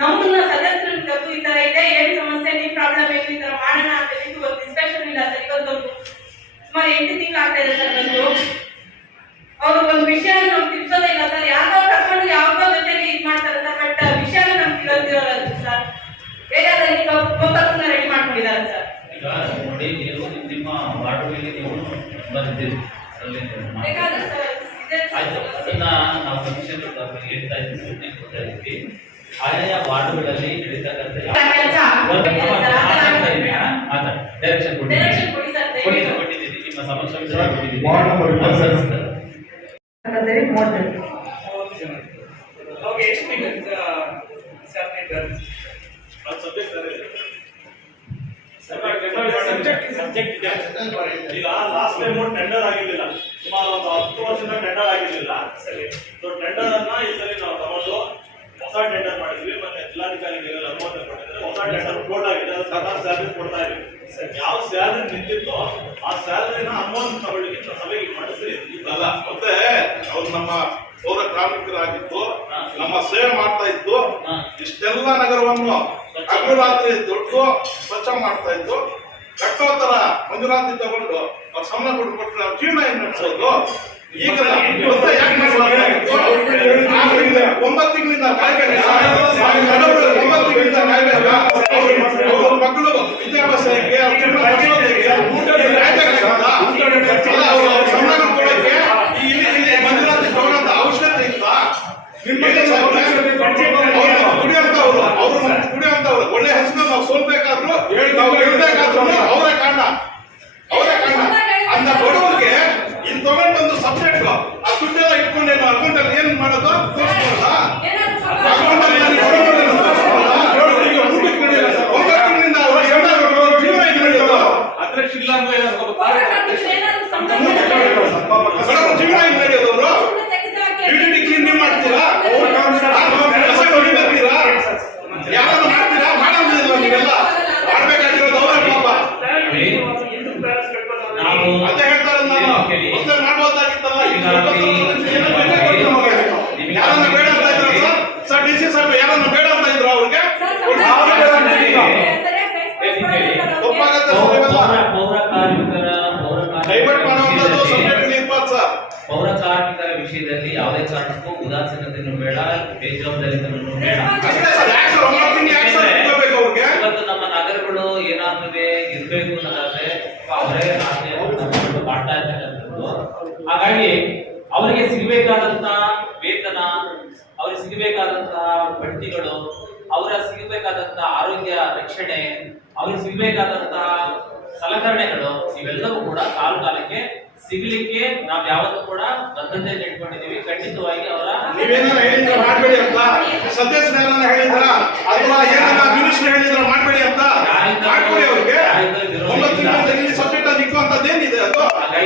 ನಮ್ಮನ್ನ ಸದಸ್ಯರನ್ನ ಕರೆದು ಈ ತರ ಇದೆ, ಏನ್ ಸಮಸ್ಯೆ, ನಿಮ್ ಪ್ರಾಬ್ಲಮ್ ಏನು, ಈ ತರ ಮಾಡೋಣ ಅಂತ ಹೇಳಿ ಒಂದು ಡಿಸ್ಕಷನ್ ಇಲ್ಲ ಸರ್. ಇವತ್ತೊಂದು ಸುಮಾರು 8 ತಿಂಗಳು ಆಗ್ತಾ ಇದೆ ಸರ್. ಬಂದು ಅವರು ಒಂದು ವಿಷಯ ನಮ್ಗೆ ತಿಳಿಸೋದೇ ಇಲ್ಲ ಸರ್. ಯಾವ್ದೋ ಕರ್ಕೊಂಡು ಯಾವ್ದೋ ಜೊತೆಗೆ ಇದು ಮಾಡ್ತಾರೆ ಸರ್, ಬಟ್ ವಿಷಯನ ನಮ್ಗೆ ತಿಳಿದಿರೋಲ್ಲ ಸರ್. ಬೇಕಾದಲ್ಲಿ ಗೋಪಾಲನ್ನ ರೆಡಿ ಮಾಡ್ಕೊಂಡಿದ್ದಾರೆ ಸರ್. ಈಗ ನೋಡಿ, ನೀವು ನಿಮ್ಮ ವಾರ್ಡ್ಗಳಿಗೆ ನೀವು ಬಂದಿದ್ದೀರಿ, ಬೇಕಾದ್ರೆ ಸರ್ ಅದನ್ನ ನಾವು ಕಮಿಷನ್ ಹೇಳ್ತಾ ಇದ್ದೀವಿ, ಕೊಡ್ತಾ ಇದ್ದೀವಿ. ಆಯಾ ವಾರ್ಡ್ಗಳಲ್ಲಿ ನಡೀತಕ್ಕಂಥ ಡೈರೆಕ್ಷನ್ ಕೊಟ್ಟಿದ್ದೀವಿ, ನಿಮ್ಮ ಸಮಕ್ಷ ಈಗ ಲಾಸ್ಟ್ ಟೈಮ್ ಟೆಂಡರ್ ಆಗಿರ್ಲಿಲ್ಲ, ಸುಮಾರು ಒಂದು 10 ವರ್ಷದಿಂದ ಟೆಂಡರ್ ಆಗಿರ್ಲಿಲ್ಲ. ಸರಿ, ಟೆಂಡರ್ ಅನ್ನ ಈ ಸರಿ ನಾವು ತಗೊಂಡು ಹೊಸ ಟೆಂಡರ್ ಮಾಡಿದ್ವಿ. ಮತ್ತೆ ಜಿಲ್ಲಾಧಿಕಾರಿಗಳಿಗೆ ಅನುಮೋದನೆ ಕೊಟ್ಟಿದ್ರೆ ಹೊಸ ಟೆಂಡರ್ ಫ್ಲೋಟ್ ಆಗಿದೆ, ಸರ್ಕಾರ ಸ್ಯಾಲರಿ ಕೊಡ್ತಾ ಇದ್ವಿ. ಯಾವ ಸ್ಯಾಲರಿ ನಿಂತಿತ್ತೋ ಆ ಸ್ಯಾಲರಿನ ಅನುಮೋದನೆ ತಗೊಳ್ಳಿಕ್ಕೆ ಸಭೆಗೆ ಮಾಡಿಸ್ರಿ. ಅಲ್ಲ, ಮತ್ತೆ ಅವ್ರು ನಮ್ಮ ಪೌರ ಕಾರ್ಮಿಕರಾಗಿದ್ದು ನಮ್ಮ ಸೇವೆ ಮಾಡ್ತಾ ಇದ್ದು, ಇಷ್ಟೆಲ್ಲ ನಗರವನ್ನು ಹಗಲು ದುಡ್ಡು ಸ್ವಚ್ಛ ಮಾಡ್ತಾ ಇದ್ದು, ಕಟ್ಟೋ ತರ ಮಂಜೂರಾತಿ ತಗೊಂಡು ಅವ್ರ ಸಂಬಳ ಕೊಟ್ಬಿಟ್ರೆ ಅವ್ರ ಜೀವನ ಏನ್ ನಡೆಸೋದು? ಈಗ 9 ತಿಂಗಳಿಂದ ಕಾಯ್ಬೇಕು, 9 ತಿಂಗಳಿಂದ ಕಾಯ್ಬೇಕ. ಅವ್ರ ಮಕ್ಕಳು ವಿದ್ಯಾಭ್ಯಾಸಕ್ಕೆ ಸಂಬಳ ಕೊಡೋಕೆ ಇಲ್ಲಿ ಮಂಜೂರಾತಿ ತಗೊಳ್ಳೋಂತ ಅವಶ್ಯಕತೆ ಇಲ್ಲ. ಕುಡಿಯುವಂತವ್ರು ಒಳ್ಳೆ ಹೆಸರು ನಾವು ಸೋಲ್ಬೇಕಾದ್ರು, ನಾವು ಗೆಲ್ಬೇಕಾದ್ರು ಅವರೇ ಕಾರಣ. ಅಂತ ಬಡವರಿಗೆ ಇಲ್ಲಿ ತಗೊಂಡು ಬಂದು ಸಬ್ಜೆಕ್ಟ್ ಆ ದುಡ್ಡೆಲ್ಲ ಇಟ್ಕೊಂಡೇನು ಅಕೌಂಟ್ ಅಲ್ಲಿ ಏನ್ ಮಾಡೋದು ತೋರಿಸ್ಕೊಳ್ಳ. ಅಕೌಂಟ್ ಅಲ್ಲಿ ಅಧ್ಯಕ್ಷ ಇಲ್ಲ ಅಂದ್ರೆ ಜೀವನ ಹೆಂಗ್ ನಡೆಯೋದು? ಅವರು ಕ್ಲೀನ್ ಮಾಡ್ತೀರಾ, ಹೊಡಿಬೇಕೀರಾ, ಯಾರು ಮಾಡ್ತೀರಾ? ಮಾಡೋದಿಲ್ಲ. ನೀವೆಲ್ಲ ಮಾಡ್ಬೇಕಾಗಿರೋದು ಅವರೇ ಪಾಪ. ಅಂತ ಹೇಳ್ತಾರೆ. ನಾನು ಮೊದಲೇ ಮಾಡ್ಬೋದಾಗಿತ್ತಲ್ಲ, ಯಾರನ್ನ ಬೇಡ ಅಂತ ಇದ್ರು ಸರ್? ಡಿ ಸಿ ಸಾಹೇಬ್ ಯಾರನ್ನ ಬೇಡ ಅಂತ ಇದ್ರು? ಅವ್ರಿಗೆ ಡೈವರ್ಟ್ ಮಾಡುವಂತದ್ದು ಸಬ್ಜೆಕ್ಟ್ ಇರ್ಬಾರ್ದು ಸರ್. ಪೌರ ಕಾರ್ಮಿಕರ ವಿಷಯದಲ್ಲಿ ಯಾವುದೇ ಕಾರಣಕ್ಕೂ ಉದಾಸೀನತೆಯನ್ನು ಬೇಡ, ಬೇಜವಾಬ್ದಾರಿತನವನ್ನು ಬೇಡ. ಇವತ್ತು ನಮ್ಮ ನಗರಗಳು ಏನಾದ್ರೂ ಇರ್ಬೇಕು ಅನ್ನೋದಾದ್ರೆ ಅವರೇ ಮಾಡ್ತಾ ಇರ್ತಕ್ಕಂಥದ್ದು. ಹಾಗಾಗಿ ಅವರಿಗೆ ಸಿಗಬೇಕಾದಂತ ವೇತನ, ಅವ್ರಿಗೆ ಸಿಗಬೇಕಾದಂತ ಬಡ್ತಿಗಳು, ಅವರ ಸಿಗಬೇಕಾದಂತ ಆರೋಗ್ಯ ರಕ್ಷಣೆ, ಅವ್ರಿಗೆ ಸಿಗಬೇಕಾದಂತಹ ಸಲಕರಣೆಗಳು ಇವೆಲ್ಲವೂ ಕೂಡ ಕಾಲಕ್ಕೆ ಸಿಗಲಿಕ್ಕೆ ನಾವು ಯಾವತ್ತೂ ಕೂಡ ಬದ್ಧತೆಯನ್ನು ಇಟ್ಕೊಂಡಿದ್ದೀವಿ. ಖಂಡಿತವಾಗಿ ಅವರ ನೀವೇನಾರ ಹೇಳಿದ್ರ ಮಾಡಬೇಡಿ ಅಂತ, ಸದಸ್ಯರನ್ನ ಹೇಳಿದ್ರ ಅಥವಾ ಏನಾರ ಮಿನಿಸ್ಟರ್ ಹೇಳಿದ್ರ ಮಾಡಬೇಡಿ ಅಂತ ಮಾಡ್ಕೊಡಿ. ಅವ್ರಿಗೆ 9 ತಿಂಗಳಲ್ಲಿ ಸಬ್ಜೆಕ್ಟ್ ಅಲ್ಲಿ ಇಕ್ಕುವಂತದ್ದೇನಿದೆ ಅದು?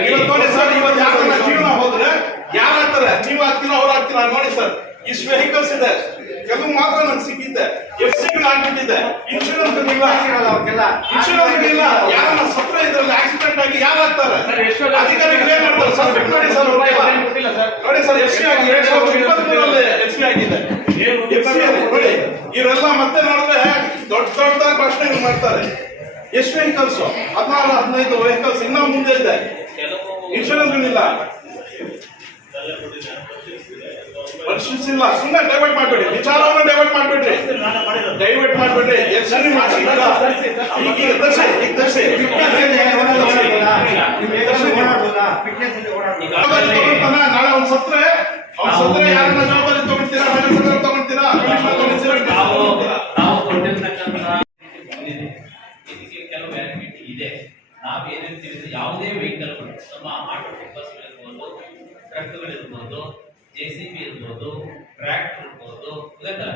ಇವತ್ತು ನೋಡಿ ಸರ್, ಇವತ್ತು ಯಾರನ್ನ ಜೀವನ ಹೋದ್ರೆ ಯಾರು ಆಗ್ತಾರೆ? ನೀವು ಆಗ್ತೀರಾ, ಅವ್ರು ಆಗ್ತೀರಾ? ನೋಡಿ ಸರ್, ಇಷ್ಟು ವೆಹಿಕಲ್ಸ್ ಇದೆ, ಕೆಲವು ಮಾತ್ರ ನಂಗೆ ಸಿಕ್ಕಿದ್ದೆ, ಎಫ್ಸಿಗಳು ಆಗ್ಬಿಟ್ಟಿದೆ, ಇನ್ಶೂರೆನ್ಸ್ ಇಲ್ಲ, ಇನ್ಶೂರೆನ್ಸ್ ಇಲ್ಲ. ಯಾರನ್ನ ಸತ್ರ ಇದ್ರಲ್ಲಿ ಆಕ್ಸಿಡೆಂಟ್ ಆಗಿ ಯಾರು ಆಗ್ತಾರೆ? ಅಧಿಕಾರಿಗಳು ಏನ್ ಮಾಡ್ತಾರೆ? ಸಸ್ಪೆಕ್ಟ್ ಮಾಡಿ ಸರ್. ನೋಡಿ ಸರ್, ಎಫ್ಸಿ ಆಗಿ 2023 ಎಫ್ಸಿ ಆಗಿದೆ. ನೋಡಿ, ಇವರೆಲ್ಲ ಮತ್ತೆ ನೋಡಿದ್ರೆ ದೊಡ್ಡ ಭಾಷಣ ಮಾಡ್ತಾರೆ. ಎಷ್ಟು ವೆಹಿಕಲ್ಸ್? 14-15 ವೆಹಿಕಲ್ಸ್ ಇನ್ನ ಮುಂದೆ ಇದೆ, ಇನ್ಶೂರೆನ್ಸ್ ಇಲ್ಲ, ಪರಿಶೀಲಿಸಿಲ್ಲ. ಸುಮ್ಮನೆ ಡೈವರ್ಟ್ ಮಾಡಬೇಡಿ, ವಿಚಾರವನ್ನು ಡೈವರ್ಟ್ ಮಾಡಬೇಡ್ರಿ, ಡೈವರ್ಟ್ ಮಾಡಬೇಡ್ರಿ. ನಾಳೆ ಒಂದು ಸತ್ರೆ ಯಾರನ್ನ ಜವಾಬ್ದಾರಿ ತಗೊಳ್ತೀರಾ? ತಗೊಳ್ತೀರಾ? ನಾವು ಕೊಟ್ಟಿರ್ತಕ್ಕಂಥ ಕೆಲವು ವ್ಯಾಲಿಡಿಟಿ ಇದೆ. ನಾವು ಏನೇನು ತಿಳಿದ್ರೆ ಯಾವುದೇ ವೆಹಿಕಲ್ಗಳು, ನಮ್ಮ ಆಟೋ ಟಿಪ್ಪರ್ಸ್ಗಳಿರ್ಬೋದು, ಟ್ರಕ್ಗಳಿರ್ಬೋದು, JCB ಇರ್ಬೋದು, ಟ್ರ್ಯಾಕ್ಟರ್ ಇರ್ಬೋದು,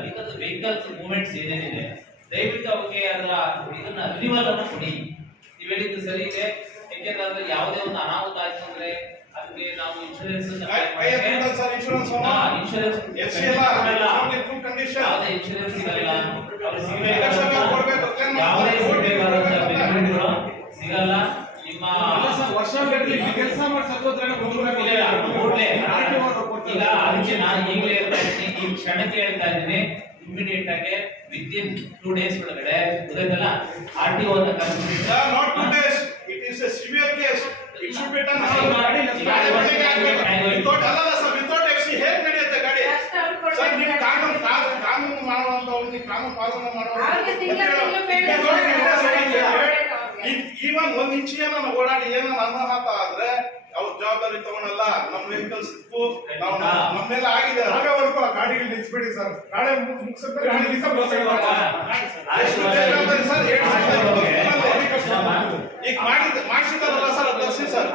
ಬಿಕಾಸ್ ವೆಹಿಕಲ್ಸ್ ಮೂವ್ಮೆಂಟ್ಸ್ ಏನೇನಿದೆ ದಯವಿಟ್ಟು ಅವಕ್ಕೆ ಅದರ ಇದನ್ನ ರಿನಿವಲ್ ಅನ್ನು ಕೊಡಿ. ನೀವು ಹೇಳಿದ್ದು ಸರಿ ಇದೆ. ಯಾಕೆಂದ್ರೆ ಯಾವುದೇ ಒಂದು ಅನಾಹುತ ಆಯ್ತು ಅಂದ್ರೆ ಅದಕ್ಕೆ ನಾವು ಇನ್ಶೂರೆನ್ಸ್ ಯಾವುದೇ ಇನ್ಶೂರೆನ್ಸ್ ಸಿಗಲ್ಲ, ಅವ್ರಿಗೆ ಸಿಗಲ್ಲ. ನಿಮ್ಮ ವರ್ಷ ಕೆಲಸ ಈಗ ಅದಕ್ಕೆ ನಾನು ಈಗಲೇ ಹೇಳ್ತಾ ಇದ್ದೀನಿ, ಈ ಕ್ಷಣಕ್ಕೆ ಹೇಳ್ತಾ ಇದ್ದೀನಿ, ಇಮಿಡಿಯೇಟ್ ಆಗಿ ವಿದಿನ್ 2 days ಒಳಗಡೆ ಗೊತ್ತಾಯ್ತಲ್ಲ RTO ಅಂತ ಕರೆಸ್ಬಿಟ್ಟು Sir, not 2 days. It is a severe case. It should be done. Without ಅಲ್ಲ ಸರ್, without FC ಹೇಗೆ ನಡೆಯುತ್ತೆ ಗಾಡಿ? ಅಷ್ಟು ಅವ್ರು ಕೊಡ್ಬೇಕು. ಸರ್, ನೀವು ಕಾನೂನು ಮಾಡುವಂತವ್ರು, ಕಾನೂನು ಪಾಲನೆ ಅವ್ರಿಗೆ ತಿಂಗಳು ಬೇಡ ಸರ್. ಈವನ್ 1 ಇಂಚ್ ಏನನ್ನ ಓಡಾಡಿ ಏನನ್ನ ಅನಾಹುತ ಆದ್ರೆ ಅವ್ರ ಜವಾಬ್ದಾರಿ ತಗೊಳಲ್ಲ. ನಮ್ಮ ವೆಹಿಕಲ್ಸ್ ನಾವು ನಮ್ಮ ಮೇಲೆ ಆಗಿದೆ. ಆಗವರೆಗೂ ಆ ಗಾಡಿಗಳು ನಿಲ್ಸ್ಬೇಡಿ ಸರ್. ನಾಳೆ ಮುಗಿಸಿದ್ರೆ ಗಾಡಿ ನಿಲ್ಸಕ್ಕೆ ಈಗ ಮಾಡಿಸಿದಾರಲ್ಲ ಸರ್, ಅದು ತರಿಸಿ ಸರ್.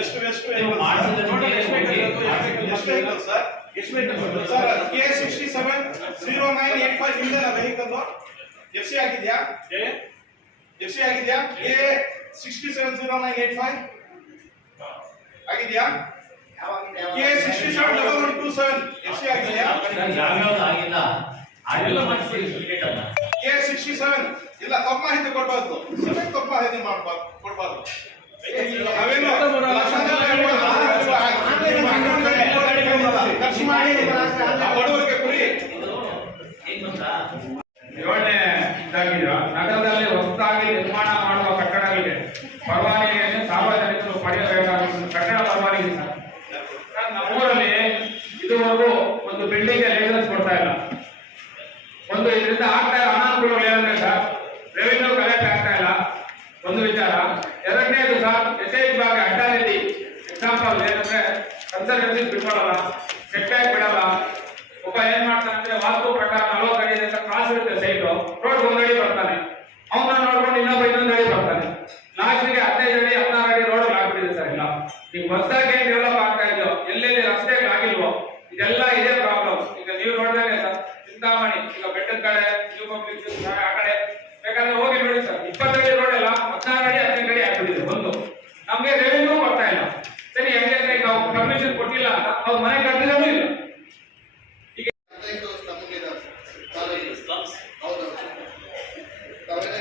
ಎಷ್ಟು ವೆಹಿಕಲ್ ಸರ್? ಸರ್ K670985 ನಿಮ್ದೇನಾ ವೆಹಿಕಲ್? FC ಆಗಿದ್ಯಾ? FC ಆಗಿದ್ಯಾ? K670985 ಆಗಿದ್ಯಾ? K671127 FC ಆಗಿದ್ಯಾ? ಯಾವ್ಯಾವ್ದು ಆಗಿಲ್ಲ ಆಗಿಲ್ಲ ಮಾಡಿಸಿ ಇಮಿಡಿಯೇಟ್ ಅಲ್ಲ K67 ಇಲ್ಲ, ತಪ್ಪು ಮಾಹಿತಿ ಕೊಡಬಾರ್ದು. ಸರಿಯಾಗಿ ತಪ್ಪು ಮಾಹಿತಿ ಕೊಡಬಾರ್ದು. ನಾವೇನು ಖರ್ಚು ಮಾಡಿ ಬಡವರಿಗೆ ಕೊಡಿ. ಇದು ಏನ್ ಗೊತ್ತಾ 7ನೇ ಇದಾಗಿದೆ. ನಗರದಲ್ಲಿ ಹೊಸದಾಗಿ ನಿರ್ಮಾಣ ಮಾಡುವ ಕಟ್ಟಡಗಳಿಗೆ ಪರವಾನಗಿಯನ್ನು ಸಾರ್ವಜನಿಕರು ಪಡೆಯಬೇಕಾದ ಕಟ್ಟಡ ಪರವಾನಗಿ ಸರ್. ನಮ್ಮೂರಲ್ಲಿ ಇದುವರೆಗೂ ಒಂದು ಬಿಲ್ಡಿಂಗ್ ಲೈಸೆನ್ಸ್ ಕೊಡ್ತಾ ಇಲ್ಲ. ಒಂದು ಇದರಿಂದ ಆಗ್ತಾ ಇರೋ ಅನಾನುಕೂಲಗಳು ಏನಂದ್ರೆ ಸರ್, ರೆವಿನ್ಯೂ ಕಲೆಕ್ಟ್ ಆಗ್ತಾ ಇಲ್ಲ, ಒಂದು ವಿಚಾರ. ಎರಡನೇದು ಸರ್, ಯಥೇಚ್ಛವಾಗಿ ಅಡ್ಡಾದಿದ್ದಿ ಎಕ್ಸಾಂಪಲ್ ಏನಂದ್ರೆ ಕನ್ಸರ್ವೆನ್ಸಿ ಬಿಟ್ಕೊಳ್ಳಲ್ಲ, ಸೆಟ್ ಬ್ಯಾಕ್ ಬಿಡಲ್ಲ. ಒಬ್ಬ ಏನ್ ಮಾಡ್ತಾನೆ ಅಂದ್ರೆ ವಾಸ್ತು ಪ್ರಕಾರ 40 ಅಡಿ ಅಂತ ಕ್ರಾಸ್ ಇರುತ್ತೆ ಸೈಡ್, ರೋಡ್ 1 ಅಡಿ ಬರ್ತಾನೆ, ಅವನ್ನ ನೋಡ್ಕೊಂಡು ಇನ್ನೊಬ್ಬ 1 ಅಡಿ ಬರ್ತಾನೆ. ಲಾಸ್ಟ್ಗೆ 15 ಅಡಿ 16 ಅಡಿ ರೋಡ್ ಆಗ್ಬಿಟ್ಟಿದೆ ಸರ್. ಇಲ್ಲ ಈಗ ಹೊಸದಾಗಿ ಡೆವಲಪ್ ಆಗ್ತಾ ಇದ್ದೋ ಎಲ್ಲೆಲ್ಲಿ ರಸ್ತೆಗಳು ಆಗಿಲ್ವೋ ಇದೆಲ್ಲ ಇದೇ ಪ್ರಾಬ್ಲಮ್. ಈಗ ನೀವು ನೋಡಿದ್ರೆ ಸರ್, ಚಿಂತಾಮಣಿ ಈಗ ಬೆಟ್ಟದ ಕಡೆ ನ್ಯೂ ಪಬ್ಲಿಕ್ ಆ ಕಡೆ ಬೇಕಾದ್ರೆ ಹೋಗಿ ನೋಡಿ ಸರ್, 20 ಅಡಿ ರೋಡ್ ಎಲ್ಲ 16 ಅಡಿ 15 ಅಡಿ ಆಗ್ಬಿಟ್ಟಿದೆ. ಒಂದು ನಮ್ಗೆ ರೆವಿನ್ಯೂ ಬರ್ತಾ ಇಲ್ಲ. ಸರಿ, ಹೆಂಗಂದ್ರೆ ಈಗ ಪರ್ಮಿಷನ್ ಕೊಟ್ಟಿಲ್ಲ ಅಂತ ಅವ್ರ ಮನೆ ಕಟ್ಟಿರೋದು ಇಲ್ಲ.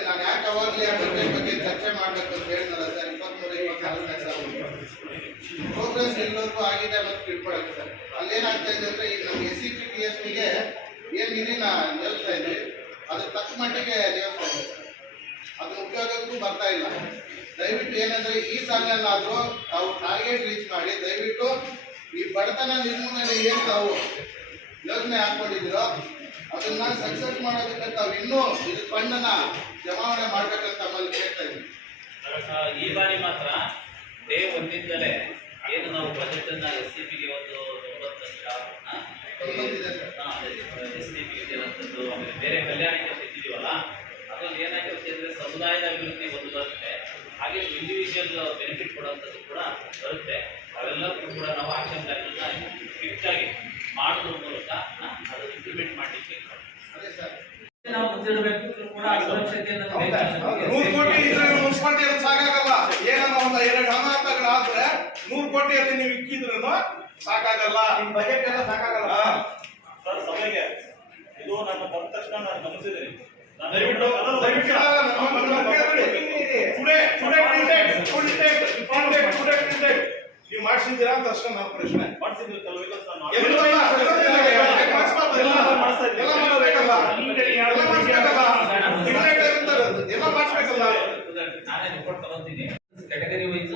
ನಾನು ಯಾಕೆ ಅವಾಗಲೇ ಆ ಬಗ್ಗೆ ಚರ್ಚೆ ಮಾಡಬೇಕು ಅಂತ ಹೇಳಿದ್ನಲ್ಲ ಸರ್, 23-24ನೇ ಸಾಲು ಪ್ರೋಗ್ರೆಸ್ ಎಲ್ಲರಿಗೂ ಆಗಿದೆ ಅನ್ನೋದು ತಿಳ್ಕೊಳಕ್ಕೆ ಸರ್. ಅಲ್ಲೇನಾಗ್ತಾ ಇದೆ ಅಂದ್ರೆ ಈಗ ನಮ್ಮ SCP PSPಗೆ ಏನು ನಿಧಿನ ನಿಲ್ಲಿಸ್ತಾ ಇದ್ವಿ, ಅದ್ರ ತಕ್ಕ ಮಟ್ಟಿಗೆ ನಿಲ್ಲಿಸ್ತಾ ಇದೆ ಸರ್. ಅದು ಉಪಯೋಗಕ್ಕೂ ಬರ್ತಾ ಇಲ್ಲ. ದಯವಿಟ್ಟು ಏನಂದ್ರೆ ಈ ಸಾಲಿನಲ್ಲಾದ್ರೂ ತಾವು ಟಾರ್ಗೆಟ್ ರೀಚ್ ಮಾಡಿ ದಯವಿಟ್ಟು ಈ ಬಡತನ ನಿರ್ಮೂಲನೆ ಏನು ತಾವು ಯೋಜನೆ ಹಾಕೊಂಡಿದ್ದೀರೋ ಅದನ್ನ ಸಕ್ಸಸ್ ಮಾಡೋದಕ್ಕೆ ತಾವು ಇನ್ನೂ ಇದು ಫಂಡನ್ನ ಜಮಾವಣೆ ಮಾಡ್ಬೇಕಂತ ತಮ್ಮಲ್ಲಿ ಕೇಳ್ತಾ ಇದ್ದೀವಿ. ಈ ಬಾರಿ ಮಾತ್ರ ಡೇ ಒಂದಿಂದಲೇ ಏನು ನಾವು ಬಜೆಟ್ ಅನ್ನ SCPಗೆ ಒಂದು 90 ಲಕ್ಷ SCPಗೆ ಇರುವಂಥದ್ದು, ಆಮೇಲೆ ಬೇರೆ ಕಲ್ಯಾಣಕ್ಕೆ ಇಟ್ಟಿದ್ದೀವಲ್ಲ, ಅದ್ರಲ್ಲಿ ಏನಾಗಿರುತ್ತೆ ಅಂದ್ರೆ ಸಮುದಾಯದ ಅಭಿವೃದ್ಧಿ ಒಂದು ಬರುತ್ತೆ, ಹಾಗೆ ಇಂಡಿವಿಜುವಲ್ ಬೆನಿಫಿಟ್ ಕೊಡುವಂಥದ್ದು ಕೂಡ ಬರುತ್ತೆ. ಅವೆಲ್ಲಕ್ಕೂ ಕೂಡ ನಾವು ಆಕ್ಷನ್ ಪ್ಲಾನ್ ಫಿಕ್ಸ್ ಆಗಿ ಮಾಡೋದ್ರ ಮೂಲಕ ಅದನ್ನು ಇಂಪ್ಲಿಮೆಂಟ್ ಮಾಡಲಿಕ್ಕೆ ಅದೇ ಸರ್, ನಾವು ಮುಂದಿರಬೇಕು ಕೂಡ ಸುರಕ್ಷತೆಯನ್ನು 100 ಕೋಟಿ ಇದ್ರಲ್ಲಿ ಮುನ್ಸಿಪಾಲಿಟಿ ಅದು ಸಾಕಾಗಲ್ಲ. ಏನನ್ನ ಒಂದು 2 ಅನಾಹುತಗಳಾದ್ರೆ 100 ಕೋಟಿಯಲ್ಲಿ ನೀವು ಇಕ್ಕಿದ್ರು ಸಾಕಾಗಲ್ಲ. ನಿಮ್ಮ ಬಜೆಟ್ ಎಲ್ಲ ಸಾಕಾಗಲ್ಲ ಸರ್. ಸಭೆಗೆ ಇದು ನನ್ನ ಬಂದ ತಕ್ಷಣ ನಾನು ಗಮನಿಸಿದ್ದೀನಿ. ದಯವಿಟ್ಟು ನೀವು ಮಾಡಿಸಿದ್ದೀರಾ ಅಂತ ಅಷ್ಟೇ ನನ್ನ ಪ್ರಶ್ನೆ. ಮಾಡಿಸಿದ್ರು ಕೆಲವು ವೆಹಿಕಲ್ಸ್ ನಾನು ನಾನೇ ರಿಪೋರ್ಟ್ ತಗೊಂತೀನಿ. ಕ್ಯಾಟಗರಿ ವೈಸ್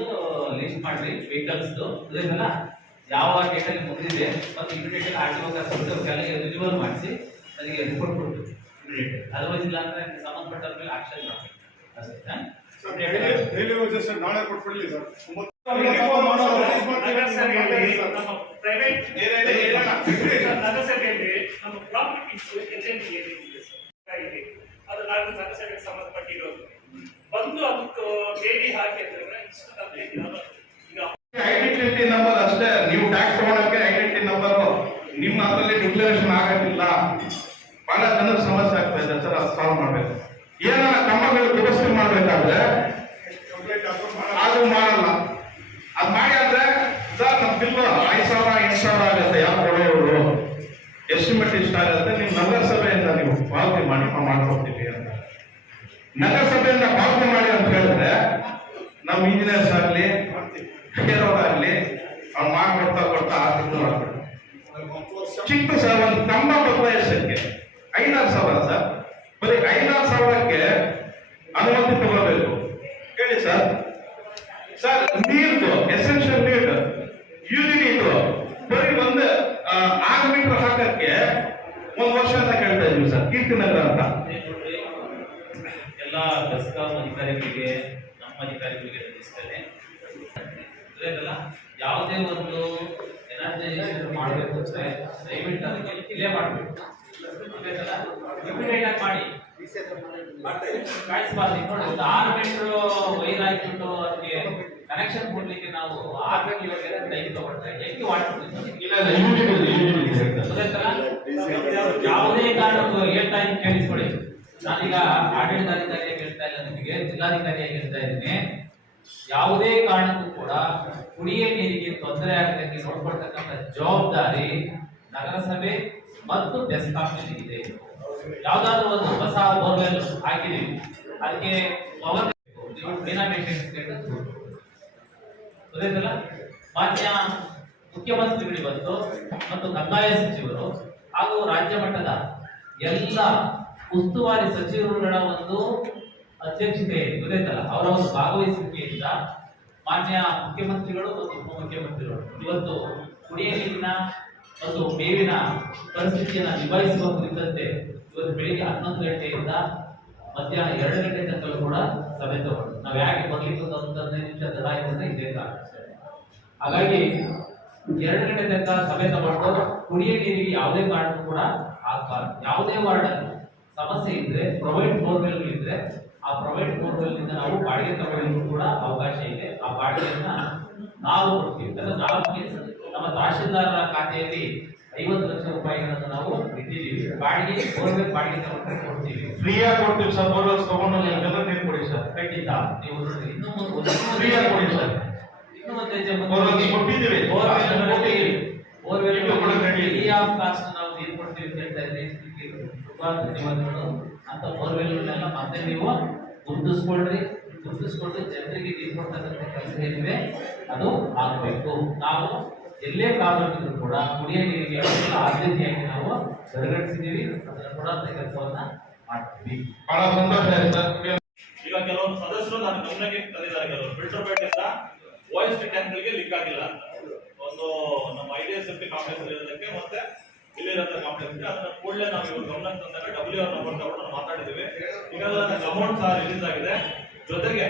ಲಿಸ್ಟ್ ಮಾಡ್ರಿ ವೆಹಿಕಲ್ಸ್ ಇದೆಲ್ಲ ಯಾವ ಡೇಟಲ್ಲಿ ಮುಗಿದಿದೆ ಮತ್ತು ಇಮಿಡಿಯೇಟ್ RTO ಅವ್ರಿಗೆಲ್ಲ ಎಲಿಜಿಬಲ್ ಮಾಡಿಸಿ ನನಗೆ ರಿಪೋರ್ಟ್ ಕೊಡ್ಬೇಕು ಇಮಿಡಿಯೇಟ್. ಅದರ್ವೈಸ್ ಇಲ್ಲ ಅಂದ್ರೆ ಸಂಬಂಧಪಟ್ಟ ಮೇಲೆ ಆಕ್ಷನ್ ಮಾಡಬೇಕು ಅಷ್ಟೇ. ಡೈಲಿ ವೇಜಸ್ ನಾಳೆ ಕೊಟ್ಬಿಡ್ಲಿ ಸರ್. ಪ್ರೈವೇಟ್ ನಗರಸಭೆಯಲ್ಲಿ ನಮ್ಮ ಪ್ರಾಪರ್ಟೀಸ್ ಏನಿದೆ ಅದು ನಾನು ನಗರಸಭೆಗೆ ಸಂಬಂಧಪಟ್ಟಿರೋದು ಬಂದು ಅದಕ್ಕೆ ಬೇಡಿ ಹಾಕಿ ಅಂದ್ರೆ ಇಷ್ಟು ಈಗ ಐಡೆಂಟಿಟಿ ನಂಬರ್ ಅಷ್ಟೇ. ನೀವು ಟ್ಯಾಕ್ಸ್ ತಗೊಳಕ್ಕೆ ಐಡೆಂಟಿಟಿ ನಂಬರ್ ನಿಮ್ಮ ಅದರಲ್ಲಿ ಡಿಕ್ಲರೇಷನ್ ಆಗೋದಿಲ್ಲ. ಬಹಳ ಜನರ ಸಮಸ್ಯೆ ಆಗ್ತಾ ಇದೆ ಸರ್, ಅದು ಸಾಲ್ವ್ ಮಾಡಬೇಕು. ಏನಾರ ಕ್ರಮಗಳು ದುರಸ್ತಿ ಮಾಡಬೇಕಾದ್ರೆ ಅದು ಮಾಡಲ್ಲ. ಅದು ಮಾಡಿ ಅಂದ್ರೆ ಸರ್ ನಮ್ಮ ಬಿಲ್ 5,000 8,000 ಆಗುತ್ತೆ, ಯಾರು ಕೊಡೋರು ಎಸ್ಟಿಮೇಟ್ ಇಷ್ಟ ಆಗುತ್ತೆ, ನೀವು ನಗರಸಭೆಯಿಂದ ನೀವು ಪಾವತಿ ಮಾಡಿ ನಾವು ಮಾಡ್ಕೊಡ್ತೀವಿ ಅಂತ. ನಗರಸಭೆಯಿಂದ ಪಾವತಿ ಮಾಡಿ ಅಂತ ಹೇಳಿದ್ರೆ ನಮ್ಮ ಇಂಜಿನಿಯರ್ಸ್ ಆಗಲಿ ಬೇರೆಯವರಾಗಲಿ ಅವ್ರು ಮಾಡ್ಕೊಡ್ತಾ 6 ತಿಂಗಳು ಆಗ್ಬಿಡುತ್ತೆ. ಚಿಕ್ಕ ಸರ್ ಒಂದು ಕಂಬ ಬದಲಾಯಿಸಕ್ಕೆ 5,000 ಸರ್, ಬರೀ 5,000ಕ್ಕೆ ಅನುಮತಿ ತಗೋಬೇಕು. ಹೇಳಿ ಸರ್. ಸರ್ ನೀರ್ದು ಎಸೆನ್ಷಿಯಲ್ ನೀಡ್ ಯುಜಿಡಿದು ಬರೀ ಒಂದು 6 ಮೀಟರ್ ಹಾಕಕ್ಕೆ 1 ವರ್ಷ ಅಂತ ಕೇಳ್ತಾ ಇದ್ವಿ ಸರ್, ಕೀರ್ತಿನಗರ ಅಂತ. ಎಲ್ಲ ಬೆಸ್ಕಾಂ ಅಧಿಕಾರಿಗಳಿಗೆ, ನಮ್ಮ ಅಧಿಕಾರಿಗಳಿಗೆ ತಿಳಿಸ್ತೇನೆ. ಅಲ್ಲ, ಯಾವುದೇ ಒಂದು ಎನರ್ಜೈಸೇಷನ್ ಮಾಡಬೇಕು ಅಂದ್ರೆ ದಯವಿಟ್ಟು ಅದಕ್ಕೆ ಇಲ್ಲೇ ಮಾಡಬೇಕು. ಇಮಿಡಿಯೇಟ್ ಆಗಿ ಮಾಡಿ, ಕಾಯಿಸಬಾರ್ದು. ನೋಡಿ, ಒಂದು 6 ಮೀಟರ್ ವೈರ್ ಹಾಕಿಬಿಟ್ಟು ಅದಕ್ಕೆ ಕನೆಕ್ಷನ್ ಕೊಡ್ಲಿಕ್ಕೆ ನಾವು 6 ಮೀಟರ್ ಡೈಲಿ ತಗೊಳ್ತಾರೆ. ಹೆಂಗೆ ಯಾವುದೇ ಕಾರಣಕ್ಕೂ ಹೇಳ್ತಾ ಇದ್ದೀನಿ, ಕೇಳಿಸ್ಕೊಳ್ಳಿ. ನಾನೀಗ ಆಡಳಿತಾಧಿಕಾರಿಯಾಗಿ ಹೇಳ್ತಾ ಇಲ್ಲ, ನಿಮಗೆ ಜಿಲ್ಲಾಧಿಕಾರಿಯಾಗಿ ಹೇಳ್ತಾ ಇದ್ದೀನಿ. ಯಾವುದೇ ಕಾರಣಕ್ಕೂ ಕೂಡ ಕುಡಿಯ ನೀರಿಗೆ ತೊಂದರೆ ಆಗದಂತೆ ನೋಡ್ಕೊಳ್ತಕ್ಕಂಥ ಜವಾಬ್ದಾರಿ ನಗರಸಭೆ ಮತ್ತು ಬೆಸ್ಕಾಂನಲ್ಲಿ ಇದೆ. ಯಾವ್ದಾದ್ರು ಒಂದು ಹೊಸ ಬೋರ್ವೆಲ್ ಹಾಕಿದೀವಿ, ಅದಕ್ಕೆ ಗೊತ್ತಾಯ್ತಲ್ಲ. ಮಾನ್ಯ ಮುಖ್ಯಮಂತ್ರಿಗಳು ಬಂದು ಮತ್ತು ಕಂದಾಯ ಸಚಿವರು ಹಾಗೂ ರಾಜ್ಯ ಮಟ್ಟದ ಎಲ್ಲ ಉಸ್ತುವಾರಿ ಸಚಿವರುಗಳ ಒಂದು ಅಧ್ಯಕ್ಷತೆ ಗೊತ್ತಾಯ್ತಲ್ಲ, ಅವರ ಒಂದು ಭಾಗವಹಿಸುವಿಕೆಯಿಂದ ಮಾನ್ಯ ಮುಖ್ಯಮಂತ್ರಿಗಳು ಮತ್ತು ಉಪಮುಖ್ಯಮಂತ್ರಿಗಳು ಇವತ್ತು ಕುಡಿಯ ನೀರಿನ ಮತ್ತು ಮೇವಿನ ಪರಿಸ್ಥಿತಿಯನ್ನು ನಿಭಾಯಿಸುವ ಕುರಿತಂತೆ ಇವತ್ತು ಬೆಳಿಗ್ಗೆ 11 ಗಂಟೆಯಿಂದ ಮಧ್ಯಾಹ್ನ 2 ಗಂಟೆ ತನಕ ಕೂಡ ಸಭೆ ತಗೊಂಡು, ನಾವು ಯಾಕೆ ಬರ್ಲಿಕ್ಕೆ ಒಂದು 15 ನಿಮಿಷ ತಡ ಆಯ್ತಂದ್ರೆ ಇದೇ ಕಾರಣ. ಹಾಗಾಗಿ 2 ಗಂಟೆ ತನಕ ಸಭೆ ತಗೊಂಡು ಕುಡಿಯ ನೀರಿಗೆ ಯಾವುದೇ ಕಾರಣಕ್ಕೂ ಕೂಡ ಆಗ್ಬಾರ್ದು. ಯಾವುದೇ ವಾರ್ಡಲ್ಲಿ ಸಮಸ್ಯೆ ಇದ್ರೆ, ಪ್ರೈವೇಟ್ ಬೋರ್ವೆಲ್ ಇದ್ರೆ, ಆ ಪ್ರೈವೇಟ್ ಬೋರ್ವೆಲ್ ನಿಂದ ನಾವು ಬಾಡಿಗೆ ತಗೊಳ್ಳಿಕ್ಕೂ ಕೂಡ ಅವಕಾಶ ಇದೆ. ಆ ಬಾಡಿಗೆಯನ್ನ ನಾವು ಕೊಡ್ತೀವಿ. ನಮ್ಮ ತಹಶೀಲ್ದಾರರ ಖಾತೆಯಲ್ಲಿ 50 ಲಕ್ಷ ರೂಪಾಯಿಗಳನ್ನು ನಾವು ಇಟ್ಟಿದ್ದೀವಿ. ಬಾಡಿಗೆ ಬೋರ್ವೆಲ್ ಬಾಡಿಗೆ ತಗೊಂಡ್ರೆ ಕೊಡ್ತೀವಿ, ಫ್ರೀಯಾಗಿ ಕೊಡ್ತೀವಿ ಸರ್. ಬೋರ್ವೆಲ್ ತಗೊಂಡು ನೀರು ಕೊಡಿ ಸರ್, ಖಂಡಿತ. ನೀವು ನೋಡಿ, ಇನ್ನೂ ಫ್ರೀಯಾಗಿ ಕೊಡಿ ಸರ್. ಇನ್ನೂ ಒಂದು ಹೆಜ್ಜೆ ಕೊಟ್ಟಿದ್ದೀವಿ. ಬೋರ್ವೆಲ್ ಫ್ರೀ ಆಫ್ ಕಾಸ್ಟ್ ನಾವು ನೀರು ಕೊಡ್ತೀವಿ ಅಂತ ಹೇಳ್ತಾ ಇದ್ದೀವಿ. ತುಂಬಾ ಧನ್ಯವಾದಗಳು. ಅಂತ ಬೋರ್ವೆಲ್ನೆಲ್ಲ ಮತ್ತೆ ನೀವು ಗುರುತಿಸ್ಕೊಂಡು ಜನರಿಗೆ ನೀರು ಕೊಡ್ತಕ್ಕಂಥ ಕೆಲಸ ಏನಿವೆ ಅದು ಆಗಬೇಕು. ನಾವು ಎಲ್ಲೇ ಪ್ರಾಬ್ಲಮ್ ಇದ್ರು ಕೂಡ ಕುಡಿಯ ನೀರಿಗೆ ಆದ್ಯತೆಯಾಗಿ ನಾವು ಪರಿಗಣಿಸಿದ್ದೀವಿ. ಅದನ್ನು ಕೊಡುವಂತ ಕೆಲಸವನ್ನ ಮಾಡ್ತೀವಿ. ಬಹಳ ಸಂತೋಷ ಇದೆ ಸರ್. ಈಗ ಕೆಲವೊಂದು ಸದಸ್ಯರು ನಾನು ಗಮನಕ್ಕೆ ತಂದಿದ್ದಾರೆ, ಕೆಲವರು ಫಿಲ್ಟರ್ ಬೆಡ್ ಇಂದ ವಾಯ್ಸ್ ಟ್ಯಾಂಕ್ ಗಳಿಗೆ ಲಿಂಕ್ ಆಗಿಲ್ಲ ಅಂತ ಒಂದು ನಮ್ಮ IDSFP ಕಾಂಪ್ಲೆಕ್ಸ್ ಇರೋದಕ್ಕೆ ಮತ್ತೆ ಇಲ್ಲಿರೋಂಥ ಕಾಂಪ್ಲೆಕ್ಸ್ ಅದನ್ನ ಕೂಡಲೇ ನಾವು ಇವಾಗ ಗಮನಕ್ಕೆ ತಂದಾಗ WR ನಂಬರ್ ತಗೊಂಡು ನಾವು ಮಾತಾಡಿದ್ದೀವಿ. ಈಗಾಗಲೇ ಅಮೌಂಟ್ ಸಹ ರಿಲೀಸ್ ಆಗಿದೆ. ಜೊತೆಗೆ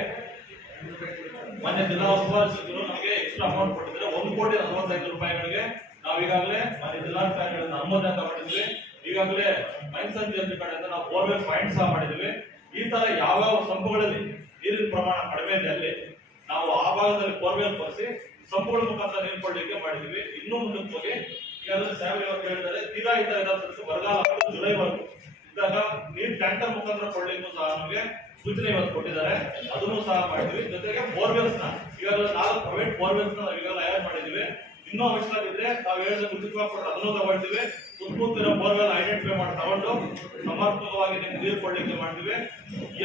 ಮೊನ್ನೆ ಜಿಲ್ಲಾ ಉಸ್ತುವಾರಿ ಸಚಿವರು ನಮಗೆ ಎಕ್ಸ್ಟ್ರಾ ಅಮೌಂಟ್ ಕೊಟ್ಟಿದ್ದಾರೆ. 1,45,00,000 ರೂಪಾಯಿಗಳಿಗೆ ನಾವು ಈಗಾಗಲೇ ಮಾನ್ಯ ಜಿಲ್ಲಾಧಿಕಾರಿಗಳಿಂದ ಅನುಮೋದನೆ ತಗೊಂಡಿದ್ವಿ. ಈಗಾಗಲೇ ಮೈನ್ಸ್ ಅಂಡ್ ಜಂಟಿ ಕಡೆಯಿಂದ ನಾವು ಬೋರ್ವೆಲ್ ಪಾಯಿಂಟ್ ಸಹ ಮಾಡಿದ್ವಿ. ಈ ತರ ಯಾವ ಸಂಪುಗಳಲ್ಲಿ ನೀರಿನ ಪ್ರಮಾಣ ಕಡಿಮೆ ಇದೆ ಅಲ್ಲಿ ನಾವು ಆ ಭಾಗದಲ್ಲಿ ಬೋರ್ವೆಲ್ ಕೊರೆಸಿ ಸಂಪುಗಳ ಮುಖಾಂತರ ನೀರು ಕೊಡ್ಲಿಕ್ಕೆ ಮಾಡಿದ್ವಿ. ಇನ್ನೂ ಮುಂದಕ್ಕೆ ಹೋಗಿ ಈಗಾಗಲೇ ಸಾಹೇಬ್ ಅವರು ಹೇಳಿದ್ದಾರೆ, ತೀರಾ ಇದ್ದ ಬರಗಾಲ ಜುಲೈವರೆಗೂ ಇದ್ದಾಗ ನೀರು ಟ್ಯಾಂಕರ್ ಮುಖಾಂತರ ಕೊಡ್ಲಿಕ್ಕೂ ಸಹ ನಮಗೆ ಸೂಚನೆ ಇವತ್ತು ಕೊಟ್ಟಿದ್ದಾರೆ. ಅದನ್ನು ಸಹ ಮಾಡಿದ್ವಿ. ಜೊತೆಗೆ ಬೋರ್ವೆಲ್ಸ್ ನ ಈಗಾಗಲೇ 4 ಪ್ರೈವೇಟ್ ಬೋರ್ವೆಲ್ಸ್ ನ ಈಗಾಗಲೇ ಆಯಾದ ಮಾಡಿದ್ವಿ. ಇನ್ನೂ ಅವಶ್ಯಕತೆ ಇದ್ರೆ ನಾವು ಹೇಳಿದ ಉಚಿತವಾಗಿ ಕೊಟ್ಟು ಅದನ್ನು ತಗೊಳ್ತೀವಿ. ಸುತ್ತಮುತ್ತಲಿನ ಬೋರ್ವೆಲ್ ಐಡೆಂಟಿಫೈ ಮಾಡಿ ತಗೊಂಡು ಸಮರ್ಪಕವಾಗಿ ನೀರು ಕೊಡ್ಲಿಕ್ಕೆ ಮಾಡ್ತೀವಿ.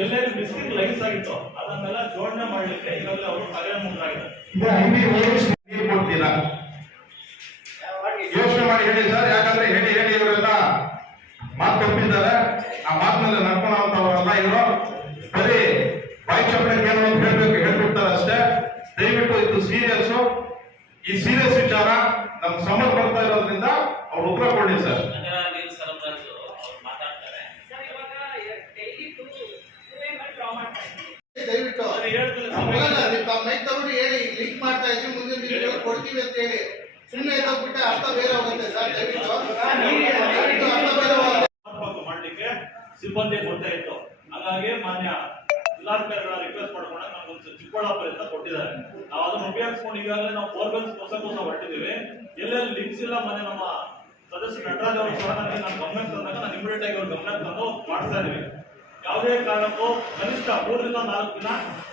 ಎಲ್ಲೆಲ್ಲಿ ಮಿಸ್ಸಿಂಗ್ ಲೈನ್ಸ್ ಆಗಿತ್ತು ಅದನ್ನೆಲ್ಲ ಜೋಡಣೆ ಮಾಡ್ಲಿಕ್ಕೆ ಈಗಾಗಲೇ ಅವರು ಕಾರ್ಯೋನ್ಮುಖರಾಗಿದ್ದಾರೆ. ನೀರು ಕೊಡ್ತೀರಾ ಯೋಚನೆ ಮಾಡಿ ಹೇಳಿ ಸರ್. ಯಾಕಂದ್ರೆ ಹೇಳಿ ಇವರೆಲ್ಲ ಮಾತು ತಪ್ಪಿದ್ದಾರೆ. ಆ ಮಾತಿನಲ್ಲಿ ನಡ್ಕೊಳ್ಳೋಂಥವರೆಲ್ಲ ಇವರು ಬರೀ ಬಾಯಿ ಚಪ್ಪಡಿಗೆ ಏನೋ ಹೇಳ್ಬಿಡ್ತಾರೆ ಅಷ್ಟೇ. ದಯವಿಟ್ಟು ಇದು ಸೀರಿಯಸ್. ಈ ಸೀರಿಯಸ್ ವಿಚಾರ ನಮ್ಗೆ ಸಂಬಂಧ ಬರ್ತಾ ಇರೋದ್ರಿಂದ ಅವ್ರು ಉತ್ತರ ಕೊಡಿ ಸರ್. ನಗರ ನೀರು ಸರಬರಾಜು ಅವ್ರು ಮಾತಾಡ್ತಾರೆ. ದಯವಿಟ್ಟು ಮೈಕ್ ತಗೊಂಡು ಹೇಳಿ, ಲಿಂಕ್ ಮಾಡ್ತಾ ಇದ್ವಿ, ಮುಂದೆ ನೀವು ಕೊಡ್ತೀವಿ ಅಂತ ಹೇಳಿ. ಸುಮ್ಮನೆ ತಗ್ಬಿಟ್ಟೆ ಅರ್ಥ ಬೇರೆ ಹೋಗುತ್ತೆ ಸರ್. ದಯವಿಟ್ಟು ಅರ್ಥ ಬೇರೆ ಮಾಡ್ಲಿಕ್ಕೆ ಸಿಬ್ಬಂದಿ ಕೊಡ್ತಾ ಇತ್ತು. ಹಾಗಾಗಿ ಮಾನ್ಯ ಜಿಲ್ಲಾಧಿಕಾರಿಗಳ ರಿಕ್ವೆಸ್ಟ್ ಮಾಡ್ಕೊಂಡಾಗ ನಮ್ಗೊಂದು ಚಿಕ್ಕಬಳ್ಳಾಪುರದಿಂದ ಕೊಟ್ಟಿದ್ದಾರೆ. ನಾವು ಅದನ್ನು ಉಪಯೋಗಿಸ್ಕೊಂಡು ಈಗಾಗಲೇ ನಾವು ಬೋರ್ವೆಲ್ಸ್ ಹೊಸ ಹೊರಟಿದ್ದೀವಿ. ಎಲ್ಲೆಲ್ಲಿ ಲಿಂಕ್ಸ್ ಇಲ್ಲ ಮೊನ್ನೆ ನಮ್ಮ ಸದಸ್ಯ ನಟರಾಜ್ ಅವರು ಸಹ ನಾನು ಗಮನಕ್ಕೆ ತಂದಾಗ ನಾನು ಇಮಿಡಿಯೇಟ್ ಆಗಿ ಅವ್ರ ಗಮನಕ್ಕೆ ತಂದು ಮಾಡ್ತಾ ಇದೀವಿ. ಯಾವುದೇ ಕಾರಣಕ್ಕೂ ಕನಿಷ್ಠ 3 ರಿಂದ 4 ದಿನ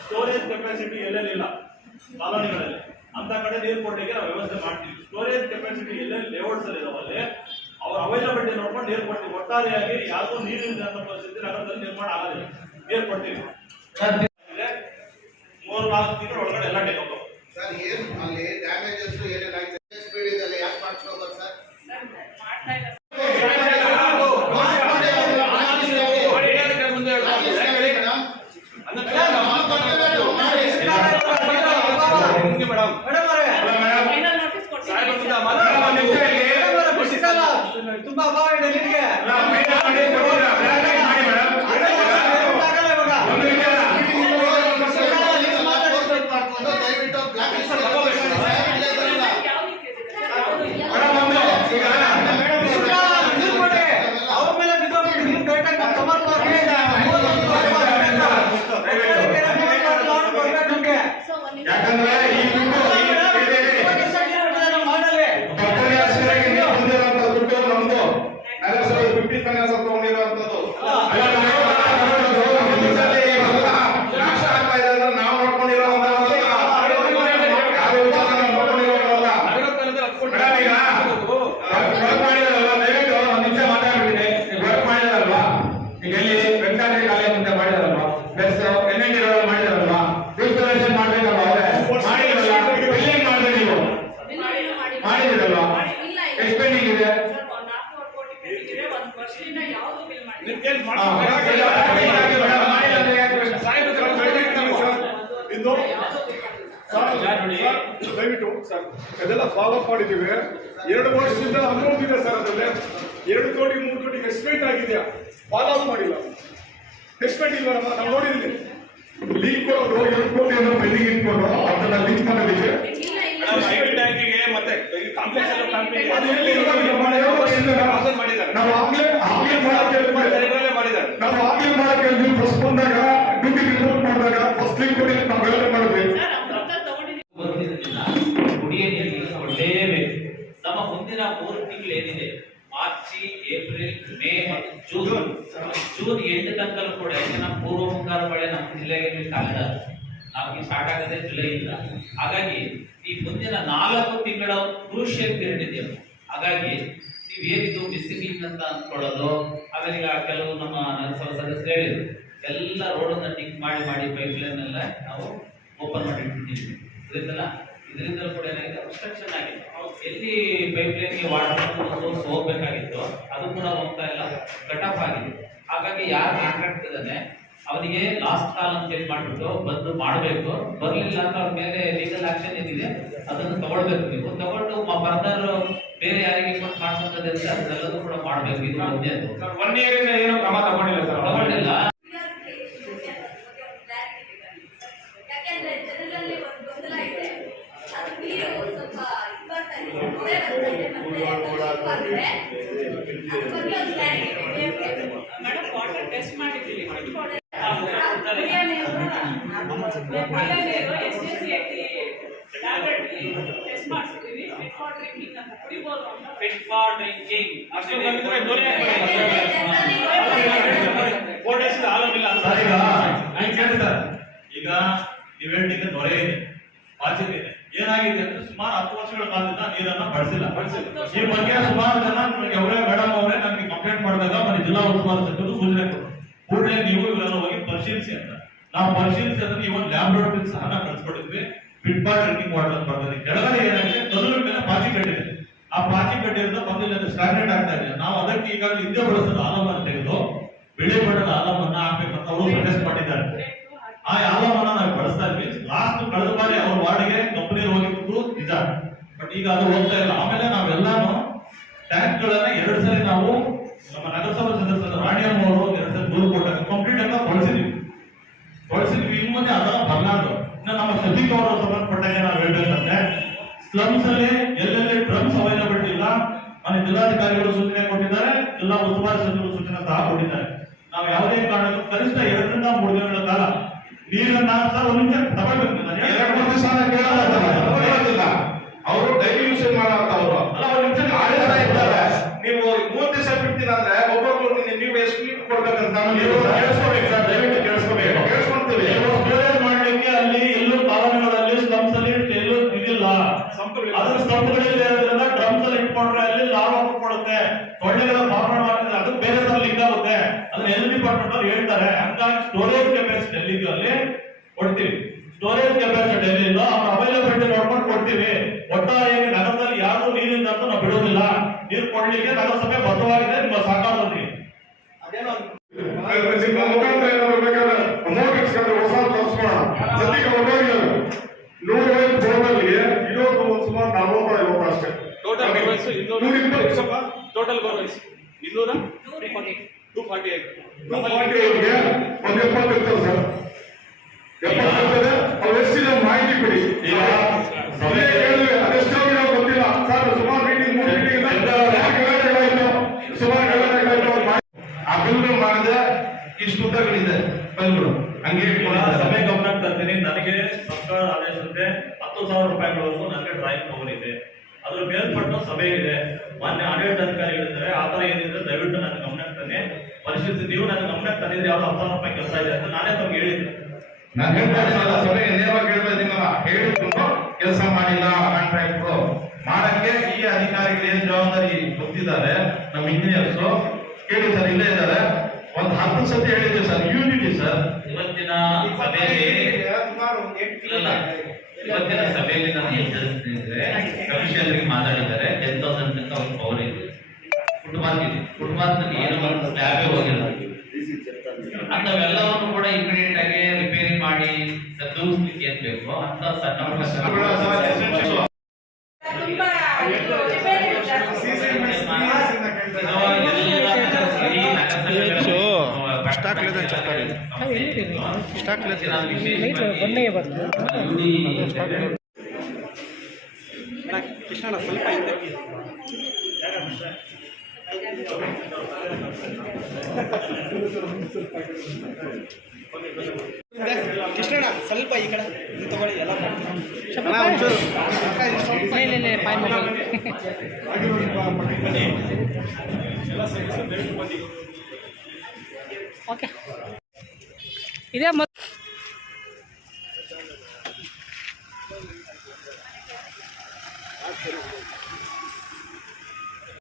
ಸ್ಟೋರೇಜ್ ಕೆಪಾಸಿಟಿ ಎಲ್ಲೆಲ್ಲಿಲ್ಲ ಕಾಲೋನಿಗಳಲ್ಲಿ ಅಂತ ಕಡೆ ನೀರು ಕೊಡ್ಲಿಕ್ಕೆ ನಾವು ವ್ಯವಸ್ಥೆ ಮಾಡ್ತೀವಿ. ಸ್ಟೋರೇಜ್ ಕೆಪಾಸಿಟಿ ಎಲ್ಲೆಲ್ಲಿ ಲೇಔಟ್ಸ್ ಅಲ್ಲಿ ಇದಾವಲ್ಲಿ ಅವ್ರ ಅವೈಲಬಿಲಿಟಿ ನೋಡ್ಕೊಂಡು ನೀರು ಕೊಡ್ತೀವಿ. ಒಟ್ಟಾರೆಯಾಗಿ ಯಾವುದೋ ನೀರಿನ ಅಂತ ಪರಿಸ್ಥಿತಿ ನಗರದಲ್ಲಿ ನಿರ್ಮಾಣ ಆಗೋದಿಲ್ಲ. ನೀರು ಕೊಡ್ತೀವಿ. 3-4 ತಿಂಗಳ ಒಳಗಡೆ ಎಲ್ಲ ಟೇಕ್ ಹೋಗ್ಬೋದು ಸರ್. ಏನು ಅಲ್ಲಿ ಡ್ಯಾಮೇಜಸ್ ಏನೇನಾಗಿದೆ ಸ್ಪೀಡ್ ಇದೆಲ್ಲ ಯಾಕೆ ಮಾಡ್ಸ್ಕೋಬೋದು ಸರ್? ಮೇಡಮ್. ಫೈನಲ್ ನೋಟಿಸ್ ಕೊಡ್ತೀನಿ ತುಂಬಾ ಅಭಾವ ಇದೆ ನಿಮಗೆ. ದಯವಿಟ್ಟು ಬ್ಲಾಕ್ ಲಿಸ್ಟ್ ಅವ್ರ ಮೇಲೆ ಬಿದ್ದೋಗ್ಬಿಟ್ಟು ನೀವು ಕರೆಕ್ಟಾಗಿ ಕಮರ್ ಯಾಕಂದ್ರೆ ಈ ದುಡ್ಡು ನಮ್ದು 50 ಫೈನಾನ್ಸ್ ತಗೊಂಡಿರುವಂತದ್ದು ನಾಶ ಆಗ್ತಾ ಇದೆ ಅಂದ್ರೆ ನಾವು ನೋಡ್ಕೊಂಡಿರೋದಲ್ಲ. ವರ್ಕ್ ಮಾಡಿದಾರಲ್ಲ, ದಯವಿಟ್ಟು ಒಂದು ನಿಮಿಷ ಮಾತಾಡ್ಬಿಟ್ಟಿದೆ. ವರ್ಕ್ ಮಾಡಿದಾರಲ್ವಾ, ಈಗ ಎಲ್ಲಿ ವೆಂಕಟೇಶ್ವರ ಕಾಲೇಜ್ ಅಂತ ಮಾಡಿದಾರಲ್ವಾ, ಪ್ಲಸ್ NNT ಮಾಡಿದಾರಲ್ವಾ, ಇನ್ಸ್ಟಾಲೇಷನ್ ಮಾಡ್ಬೇಕಲ್ವಾ, ಅವರೇ ಮಾಡಿರಲ್ಲ, ಬಿಲ್ಲಿಂಗ್ ಮಾಡಿದ್ರೆ ನೀವು ಮಾಡಿದಿರಲ್ವಾ, ಎಷ್ಟು ಪೆಂಡಿಂಗ್ ಇದೆ? ಇದು ದಯವಿಟ್ಟು ಸರ್ ಅದೆಲ್ಲ ಫಾಲೋ ಅಪ್ ಮಾಡಿದ್ದೀವಿ. 2 ವರ್ಷದಿಂದ ಅಮೌಂಟ್ ಇದೆ ಸರ್, ಅದರಲ್ಲಿ 2 ಕೋಟಿ 3 ಕೋಟಿ ಎಸ್ಟಿಮೇಟ್ ಆಗಿದೆಯಾ, ಫಾಲೋ ಅಪ್ ಮಾಡಿಲ್ಲ. ಎಸ್ಟಿಮೇಟ್ ಇಲ್ಲ ನಾವು ನೋಡಿದ್ವಿ. ಲೀಕ್ ಕೊಡೋದು 2 ಕೋಟಿ ಅನ್ನೋ ಪೆಂಡಿಂಗ್ ಇಟ್ಕೊಂಡು ಅದನ್ನ ಲೀಕ್ ಮಾಡೋದಕ್ಕೆ ಟ್ಯಾಂಕಿಗೆ ಮತ್ತೆ ಕಾಂಪ್ಲೆಕ್ಸ್ ನಾವು ಆಗ್ಲೇ ಮಾಡಕ್ಕೆ ಫಸ್ಟ್ ಬಂದಾಗ ಡ್ಯೂಟಿ ರಿಪೋರ್ಟ್ ಮಾಡಿದಾಗ ಫಸ್ಟ್ ಲೀಕ್ ಕೊಡಿ ನಾವು ಎಲ್ಲ ಮಾಡಿದ್ವಿ. ಕುಡಿಯ ನೀರಿಗೆ ಕೊಳ್ಳೇಬೇಕು. ನಮ್ಮ ಮುಂದಿನ 3 ತಿಂಗಳು ಏನಿದೆ, ಮಾರ್ಚ್, ಏಪ್ರಿಲ್, ಮೇ ಮತ್ತು ಜೂನ್ ಎಂಡ್ ತನಕ ಕೂಡ ನಮ್ಮ ಪೂರ್ವ ಮುಂಗಾರು ಮಳೆ ನಮ್ಮ ಜಿಲ್ಲೆಗೆ ಕಾಲದ ನಮಗೆ ಸ್ಟಾರ್ಟ್ ಆಗದೆ ಜುಲೈಯಿಂದ. ಹಾಗಾಗಿ ಈ ಮುಂದಿನ 4 ತಿಂಗಳ ಕ್ರೂಷಿಯಲ್ ಪೀರಿಯಡ್ ಇದೆ. ಹಾಗಾಗಿ ನೀವು ಏನಿದು ಬಿಸಿಲಿಂಗ್ ಅಂತ ಅಂದ್ಕೊಳ್ಳೋದು, ಆಮೇಲೆ ಈಗ ಕೆಲವು ನಮ್ಮ ನಗರಸಭಾ ಸದಸ್ಯರು ಹೇಳಿದ್ರು, ಎಲ್ಲ ರೋಡನ್ನ ಟಿಂಕ್ ಮಾಡಿ ಪೈಪ್ ಲೈನ್ ಎಲ್ಲ ನಾವು ಓಪನ್ ಮಾಡಿ ಇಟ್ಬಿಟ್ಟಿದ್ವಿ. ಇದರಿಂದ ಕೂಡ ಏನಾಗಿದೆ, ಅಬ್ಸ್ಟ್ರಕ್ಷನ್ ಆಗಿದೆ. ಎಲ್ಲಿ ಪೈಪ್ ಲೈನ್ಗೆ ವಾಟರ್ ಸೋರ್ಸ್ ಹೋಗ್ಬೇಕಾಗಿತ್ತು ಅದು ಕೂಡ ಹೋಗ್ತಾ ಇಲ್ಲ, ಕಟ್ ಆಫ್ ಆಗಿದೆ. ಹಾಗಾಗಿ ಯಾರು ಕಾಂಟ್ರಾಕ್ಟ್ ಇದ್ದಾನೆ ಅವನಿಗೆ ಲಾಸ್ಟ್ ಕಾಲ್ ಅಂತ ಹೇಳಿ ಮಾಡ್ಬಿಟ್ಟು ಬಂದು ಮಾಡಬೇಕು. ಬರಲಿಲ್ಲ ಅಂತ ಅವ್ರ ಮೇಲೆ ಲೀಗಲ್ ಆಕ್ಷನ್ ಏನಿದೆ ಅದನ್ನು ತಗೊಳ್ಬೇಕು. ನೀವು ತಗೊಂಡು ಫರ್ದರ್ ಬೇರೆ ಯಾರಿಗೆ ಕೊಟ್ಟು ಮಾಡ್ಸೋದಿದ್ರೆ ಅದೆಲ್ಲದೂ ಕೂಡ ಮಾಡಬೇಕು. ಇದು ಒಂದೇ 1 ಇಯರ್ ಇಂದ ಏನು ಕ್ರಮ ತಗೊಂಡಿಲ್ಲ ಸರ್, ತಗೊಂಡಿಲ್ಲ. ಯಾಕೆಂದ್ರೆ ಜನರಲ್ಲಿ ಒಂದು ಗೊಂದಲ ಇದೆ, ಅದು ನೀರು ಸ್ವಲ್ಪ ಬರ್ತಾ ಇದೆ, ಮಳೆ ಬರ್ತಾ ಇದೆ, ಮತ್ತೆ ಮೇಡಮ್ ವಾಟರ್ ಟೆಸ್ಟ್ ಮಾಡಿದ್ದೀವಿ. ಟೆಸ್ಟ್ ಮಾಡಿಸಿದ್ದೀವಿ. ಫಿಟ್ ಫಾರ್ ಡ್ರಿಂಕಿಂಗ್ ಅಂತ ಕುಡಿಬೋದು ಅಂತ. ಫಿಟ್ ಫಾರ್ ಡ್ರಿಂಕಿಂಗ್ ಈಗ ನೀವು ಹೇಳ್ತಿದ್ದೆ ನೊರೆ ಇದೆ, ಪಾಚಿಕೆ ಇದೆ. ಏನಾಗಿದೆ ಅಂದ್ರೆ ಸುಮಾರು 10 ವರ್ಷಗಳ ಕಾಲದಿಂದ ನೀರನ್ನ ಬಳಸಿಲ್ಲ. ಈ ಬಗ್ಗೆ ಸುಮಾರು ಜನ ನಮಗೆ ಅವರೇ ಮೇಡಮ್ ಅವರೇ ನಮಗೆ ಕಂಪ್ಲೇಂಟ್ ಮಾಡಿದಾಗ ಮನೆ ಜಿಲ್ಲಾ ಉಸ್ತುವಾರಿ ಸಚಿವರು ಸೂಚನೆ ಕೊಟ್ಟರು, ಕೂಡಲೇ ನೀವು ಇವರೆಲ್ಲ ಹೋಗಿ ಪರಿಶೀಲಿಸಿ ಅಂತ. ನಾವು ಪರಿಶೀಲಿಸಿ ಅದನ್ನ ಇವನ್ ಲ್ಯಾಬ್ರೋಟರಿ ಸಹ ನಾವು ಕಳ್ಸಿಕೊಟ್ಟಿದ್ವಿ. ಫಿಟ್ ಫಾರ್ ಡ್ರಿಂಕಿಂಗ್ ವಾಟರ್ ಅಂತ ಬರ್ತದೆ. ಕೆಳಗಡೆ ಏನಾಗಿದೆ, ಕಲ್ಲುಗಳ ಮೇಲೆ ಪಾಚಿ ಕಟ್ಟಿದೆ. ಆ ಪಾಚಿ ಕಟ್ಟಿರೋದು ಬಂದಿಲ್ಲ, ಸ್ಟಾಗ್ನೇಟ್ ಆಗ್ತಾ ಇದೆ. ನಾವು ಅದಕ್ಕೆ ಈಗಾಗಲೇ ಹಿಂದೆ ಬಳಸಿದ ಆಲಮನ್ನು ತೆಗೆದು ಬಿಳಿ ಬಣ್ಣದ ಆಲಮನ್ನ ಹಾಕ್ಬೇಕಂತ ಅವರು ಸಜೆಸ್ಟ್ ಮಾಡಿದ್ದಾರೆ. ಆ ಆಲಮನ್ನ ನಾವು ಬಳಸ್ತಾ ಇದ್ವಿ. ಲಾಸ್ಟ್ ಕಳೆದ ಬಾರಿ ಅವ್ರ ವಾರ್ಡ್ಗೆ ಕಂಪನಿ ಹೋಗಿದ್ದು ನಿಜ, ಬಟ್ ಈಗ ಅದು ಹೋಗ್ತಾ ಇಲ್ಲ. ಆಮೇಲೆ ನಾವೆಲ್ಲಾನು ಟ್ಯಾಂಕ್ ಗಳನ್ನ 2 ಸರಿ ನಾವು ನಮ್ಮ ನಗರಸಭಾ ಸದಸ್ಯರ ರಾಣಿಯಮ್ಮ ಅವರು 2 ಸರಿ ದೂರು ಕೊಟ್ಟಾಗ ಕಂಪ್ಲೀಟ್ ಆಗಿ ಬಳಸಿದ್ವಿ. ಇನ್ನು ಮುಂದೆ ಅದನ್ನ ಬರಲಾರ್ದು. ಇನ್ನು ನಮ್ಮ ಶಫೀಕ್ ಅವರು ಸಂಬಂಧಪಟ್ಟಾಗ ನಾವು ಹೇಳ್ಬೇಕಂದ್ರೆ ಸ್ಲಮ್ಸ್ ಅಲ್ಲಿ ಎಲ್ಲೆಲ್ಲಿ ಡ್ರಮ್ಸ್ ಅವೈಲಬಲ್ ಇಲ್ಲ, ಮನೆ ಜಿಲ್ಲಾಧಿಕಾರಿಗಳು ಸೂಚನೆ ಕೊಟ್ಟಿದ್ದಾರೆ, ಜಿಲ್ಲಾ ಉಸ್ತುವಾರಿ ಸಚಿವರು ಸೂಚನೆ ಸಹ ಕೊಟ್ಟಿದ್ದಾರೆ. ನಾವು ಯಾವುದೇ ಕಾರಣಕ್ಕೂ ಕನಿಷ್ಠ 2 ರಿಂದ 3 ದಿನಗಳ ಕಾಲ ನೀರನ್ನ ಸರ್ ಒಂದು ನಿಮಿಷ ತಗೊಳ್ಬೇಕು. 2-3 ದಿವಸ ಕೇಳೋದಿಲ್ಲ, ಅವರು ಡೈಲಿ ಯೂಸ್ ಮಾಡೋಂಥವ್ರು ಅಲ್ಲ, ಒಂದು ನಿಮಿಷ ಇರ್ತಾರೆ. ನೀವು 3 ದಿವಸ ಬಿಡ್ತೀರ ಅಂದ್ರೆ ಒಬ್ಬೊಬ್ರು ನೀವು ಎಷ್ಟು ನೀರು ಕೊಡ್ಬೇಕಂತ ನೀವು ಕೇಳಿಸ್ಕೋಬೇಕು ಸರ್, ದಯವಿಟ್ಟು ಕೇಳಿಸ್ಕೋಬೇಕು. ಕೇಳಿಸ್ಕೊಂತೀವಿ. ಸ್ಟೋರೇಜ್ ಮಾಡ್ಲಿಕ್ಕೆ ಅಲ್ಲಿ ಎಲ್ಲೂ ಕಾಲೋನಿಗಳಲ್ಲಿ ಸ್ಲಮ್ಸ್ ಅಲ್ಲಿ ಎಲ್ಲೂ ಇದಿಲ್ಲ, ಅದ್ರ ಸಂಪುಗಳಲ್ಲಿ ಇರೋದ್ರಿಂದ ಡ್ರಮ್ಸ್ ಅಲ್ಲಿ ಇಟ್ಕೊಂಡ್ರೆ ಅಲ್ಲಿ ಲಾಭ ಕೊಡುತ್ತೆ, ಸೊಳ್ಳೆಗಳ ಫಾರ್ಮರ್ ಮಾಡಿದ್ರೆ ಅದು ಬೇರೆ ತರ ಲಿಂಕ್ ಆಗುತ್ತೆ. ಅದನ್ನ ಹೆಲ್ತ್ ಡಿಪಾರ್ಟ್ಮೆಂಟ್ ಅವ್ರು ಹೇಳ್ತಾರೆ. ಹಂಗಾಗಿ ಸ್ಟೋರೇಜ್ ಕೆಪಾಸಿಟಿ ಎಲ್ಲಿದೆಯೋ ಅಲ್ಲಿ ಕೊಡ್ತೀವಿ. ಸ್ಟೋರೇಜ್ ಕೆಪಾಸಿಟಿ ಎಲ್ಲಿದೋ ಅವ್ರ ಅವೈಲಬಿಲಿಟಿ ನೋಡ್ಕೊಂಡು ಕೊಡ್ತೀವಿ. ಒಟ್ಟಾರೆ ನಗರದಲ್ಲಿ ಯಾರು ನೀರಿಲ್ಲ ಅಂತ ನಾವು ಬಿಡೋದಿಲ್ಲ. ನೀರು ಕೊಡ್ಲಿಕ್ಕೆ ನಗರಸಭೆ ಬದ್ಧವಾಗಿದೆ ನಿಮ್ಮ ಸಹಕಾರದೊಂದಿಗೆ. ನಿಮ್ಮ ಮುಖಾಂತರ ಏನಾದ್ರು ಬೇಕಾದ್ರೆ ಅಮೌಂಟ್ ಇಸ್ಕೊಂಡ್ರೆ ಹೊಸ ತರಿಸ್ಕೊಳ್ಳೋಣ. ಸದ್ಯಕ್ಕೆ ಹೊರಟೋಗಿದ್ದಾರೆ 105 ಬೋರ್ನಲ್ಲಿ ಸುಮಾರು 40-50 ಅಷ್ಟೇ. ಟೋಟಲ್ ಬೋರ್ವೆಲ್ಸ್ 220 ಟೋಟಲ್ ಬೋರ್ವೆಲ್ಸ್ 248 248ಗೆ ಒಂದು 70 ಇರ್ತದೆ ಸರ್. 70 ಇರ್ತದೆ. ಅವ್ರು ಎಷ್ಟಿದೆ ಮಾಹಿತಿ ಕೊಡಿ. ಈಗ ಸಭೆ ಕೇಳಿದ್ವಿ, ಅದೆಷ್ಟೋಗಿರೋ ಗೊತ್ತಿಲ್ಲ ಸರ್. ಸುಮಾರು ಮೀಟಿಂಗ್ 3 ಮೀಟಿಂಗ್ ಆಯ್ತು, ಸುಮಾರು ಗಲಾಟೆಗಳಾಯ್ತು. ಆ ಬಿಲ್ಗಳು ಮಾಡಿದ್ರೆ ಇಷ್ಟು ಉದ್ದಗಳಿದೆ ಬಿಲ್ಗಳು ಹಂಗೆ ಸಭೆ ಗಮನಕ್ಕೆ ತರ್ತೀನಿ. ನನಗೆ ಸರ್ಕಾರ ಆದೇಶದಂತೆ 10,000 ರೂಪಾಯಿಗಳವರೆಗೂ ನನಗೆ ಡ್ರಾಯಿಂಗ್ ಪವರ್ ಇದೆ. ಅದ್ರ ಮೇಲ್ಪಟ್ಟು ಸಭೆಗಿದೆ. ಮಾನ್ಯ ಆಡಳಿತಾಧಿಕಾರಿಗಳಿದ್ದಾರೆ. ಆ ಥರ ಏನಿದ್ರೆ ದಯವಿಟ್ಟು ನನ್ನ ಗಮನಕ್ಕೆ ತನ್ನಿ, ಪರಿಶೀಲಿಸಿ. ನೀವು ನನ್ನ ಗಮನಕ್ಕೆ ತಂದಿದ್ರೆ ಯಾವ್ದು 10,000 ರೂಪಾಯಿ ಕೆಲಸ ಇದೆ ಅಂತ ನಾನೇ ತಮ್ಗೆ ಹೇಳಿದ್ದೆ. ನಾನು ಹೇಳ್ತಾ ಇದ್ದೀನಲ್ಲ, ಸಭೆಗೆ ನೇರವಾಗಿ ಹೇಳ್ತಾ ಇದ್ದೀನಲ್ಲ, ಹೇಳಿದ್ರು ಕೆಲಸ ಮಾಡಿಲ್ಲ ಕಾಂಟ್ರಾಕ್ಟ್ರು ಮಾಡಕ್ಕೆ. ಈ ಅಧಿಕಾರಿಗಳು ಏನ್ ಜವಾಬ್ದಾರಿ ಗೊತ್ತಿದ್ದಾರೆ, ನಮ್ಮ ಇಂಜಿನಿಯರ್ಸ್ ಕೇಳಿ ಸರ್, ಇಲ್ಲೇ ಇದ್ದಾರೆ. ಒಂದು 10 ಸತಿ ಹೇಳಿದ್ವಿ ಸರ್, ಯೂನಿಟಿ ಸರ್. ಇವತ್ತಿನ ಸಭೆಯಲ್ಲಿ ಇವತ್ತಿನ ಸಭೆಯಲ್ಲಿ ನಾನು ಏನ್ ಹೇಳ್ತೀನಿ ಅಂದ್ರೆ, ಕಮಿಷನರ್ಗೆ ಮಾತಾಡಿದ್ದಾರೆ. 10,000 ತನಕ ಅವ್ರ ಪವರ್ ಇದೆ. ಫುಟ್ಪಾತ್ನಲ್ಲಿ ಏನು ಸ್ಲ್ಯಾಬೇ ಹೋಗಿಲ್ಲ. ಅಂತವೆಲ್ಲವನ್ನು ಕೂಡ ಇಮಿಡಿಯೇಟ್ ಆಗಿ ರಿಪೇರಿ ಮಾಡಿ ಸದ್ದುಲಿಕ್ಕೆ ಏನ್ ಬೇಕು ಅಂತ ತುಂಬಾ ಇದು ರಿಪೇರಿ ಕೃಷ್ಣಣ್ಣ ಸ್ವಲ್ಪ ಹಿಂದೆ ಕೃಷ್ಣಣ್ಣ ಸ್ವಲ್ಪ ಈ ಕಡೆ ತಗೊಳ್ಳಿ ಎಲ್ಲ ಇದೇ